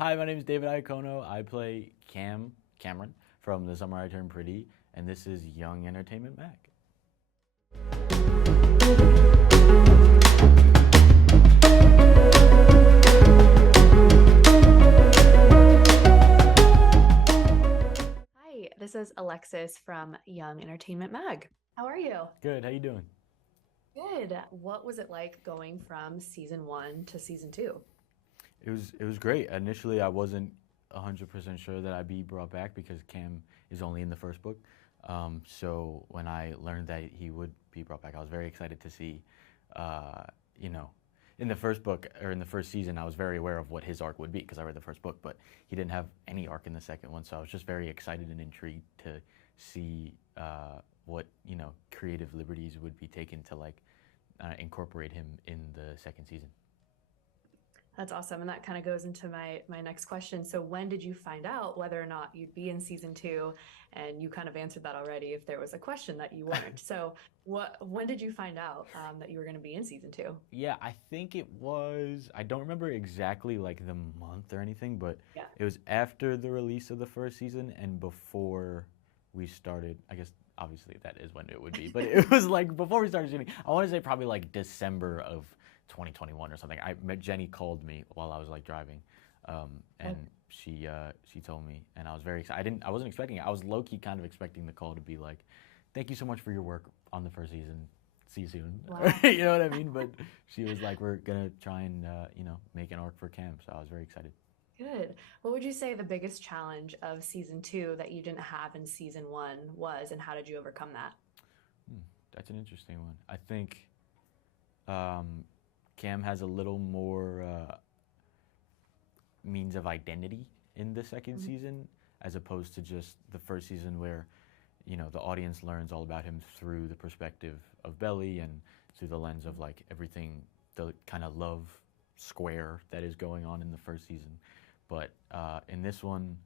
Hi, my name is David Iacono. I play Cameron, from The Summer I Turned Pretty, and this is Young Entertainment Mag. Hi, this is Alexis from Young Entertainment Mag. How are you? Good, how you doing? Good. What was it like going from season one to season two? It was great. Initially, I wasn't 100% sure that I'd be brought back because Cam is only in the first book. So when I learned that he would be brought back, I was very excited to see, uh, you know, in the first book or in the first season, I was very aware of what his arc would be because I read the first book, but he didn't have any arc in the second one. So I was just very excited and intrigued to see what creative liberties would be taken to incorporate him in the second season. That's awesome. And that kind of goes into my next question. So when did you find out whether or not you'd be in season two? And you kind of answered that already if there was a question that you weren't. So when did you find out that you were going to be in season two? Yeah, I think it was, I don't remember exactly like the month or anything, but Yeah. it was after the release of the first season and before we started. I guess obviously that is when it would be, but it was like before we started shooting. I want to say probably like December of 2021 or something. I met Jenny called me while I was like driving, and she told me, and I was very excited. I wasn't expecting it. I was low key kind of expecting the call to be like, "Thank you so much for your work on the first season. See you soon." Wow. You know what I mean? But she was like, "We're gonna try and make an arc for Cam." So I was very excited. Good. What would you say the biggest challenge of season two that you didn't have in season one was, and how did you overcome that? Hmm, that's an interesting one. I think um, Cam has a little more means of identity in the second Mhm. season, as opposed to just the first season where, the audience learns all about him through the perspective of Belly and through the lens of like everything, the kind of love square that is going on in the first season. But in this one,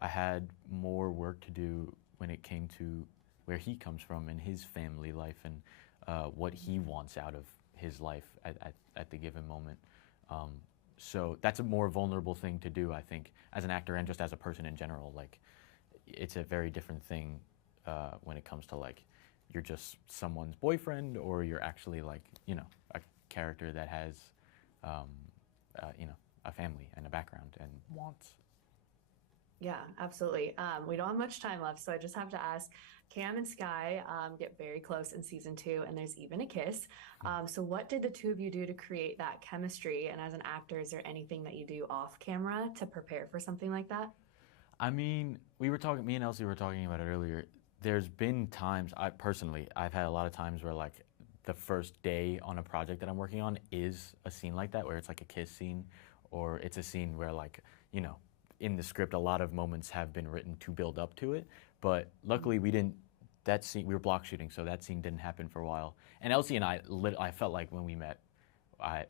I had more work to do when it came to where he comes from and his family life and what he wants out of his life at the given moment. Um, so that's a more vulnerable thing to do, I think, as an actor and just as a person in general. Like, it's a very different thing when it comes to like you're just someone's boyfriend or you're actually like a character that has um, a family and a background and wants. Yeah, absolutely. We don't have much time left, so I just have to ask. Cam and Skye get very close in season two, and there's even a kiss. So, what did the two of you do to create that chemistry? And as an actor, is there anything that you do off camera to prepare for something like that? I mean, me and Elsie were talking about it earlier. There's been times, I've had a lot of times where like the first day on a project that I'm working on is a scene like that, where it's like a kiss scene, or it's a scene where like, you know, in the script, a lot of moments have been written to build up to it. But luckily, we didn't. That scene, we were block shooting, so that scene didn't happen for a while. And Elsie and I felt like when we met, I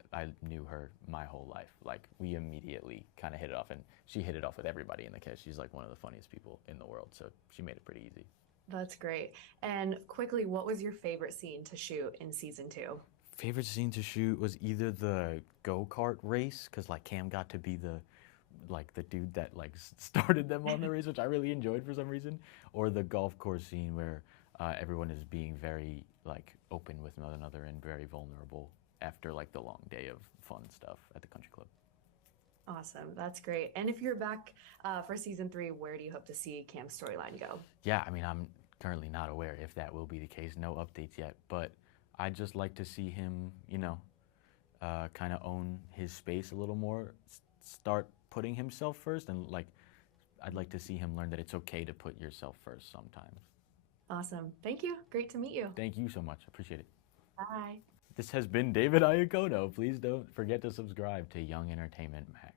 knew her my whole life. Like we immediately kind of hit it off, and she hit it off with everybody in the cast. She's like one of the funniest people in the world, so she made it pretty easy. That's great. And quickly, what was your favorite scene to shoot in season two? Favorite scene to shoot was either the go-kart race, because like Cam got to be the dude that like started them on the race, which I really enjoyed for some reason, or the golf course scene where everyone is being very like open with one another and very vulnerable after like the long day of fun stuff at the country club. Awesome. That's great. And if you're back for season three, where do you hope to see Cam's storyline go? Yeah, I mean, I'm currently not aware if that will be the case. No updates yet, but I'd just like to see him, kind of own his space a little more, start putting himself first, and like, I'd like to see him learn that it's okay to put yourself first sometimes. Awesome. Thank you. Great to meet you. Thank you so much. Appreciate it. Bye. This has been David Iacono. Please don't forget to subscribe to Young Entertainment Mag.